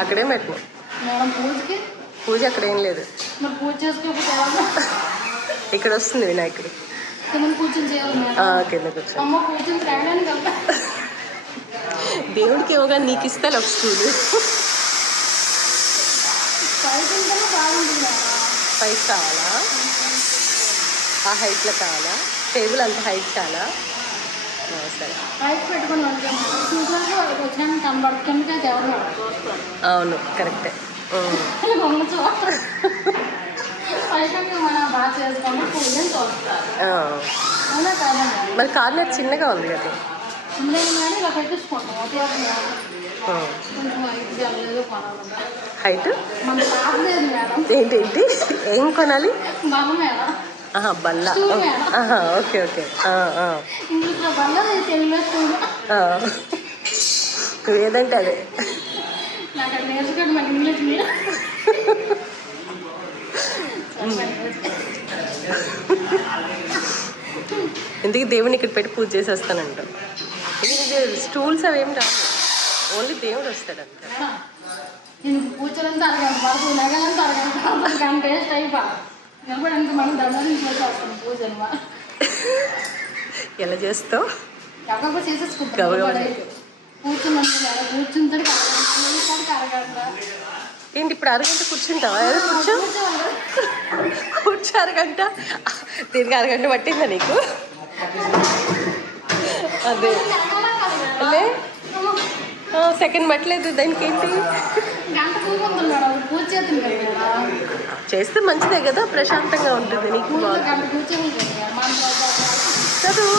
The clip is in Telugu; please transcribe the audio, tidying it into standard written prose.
అక్కడేం పెట్టను. పూజ అక్కడేం లేదు. ఇక్కడ వస్తుంది వినాయకుడు. కింద కూర్చొని దేవుడికి ఏమోగా నీకు ఇస్తాను ఒక స్కూలు. పైకి కావాలా? ఆ హైట్లో కావాలా? టేబుల్ అంత హైట్ చాలా? సరే. అవును కరెక్టే. మరి కార్నర్ చిన్నగా ఉంది కదా. హైట్ ఏంటి ఏం కొనాలి? బల్ల. Okay okay. ఏదంటే అదే. ఎందుకు దేవుని ఇక్కడ పెట్టి పూజ చేసి వస్తానంట. స్టూల్స్ అవేం రావు, ఓన్లీ దేవుడు వస్తాడు అంతే. ఎలా చేస్తావు? ఏంటి ఇప్పుడు అరగంట కూర్చుంటావా? ఏదో కూర్చో అరగంట. దీనికి అరగంట పట్టిందా నీకు? అదే లే, సెకండ్ పట్టలేదు దానికి. ఏంటి చేస్తే మంచిదే కదా, ప్రశాంతంగా ఉంటుంది నీకు. చదువు.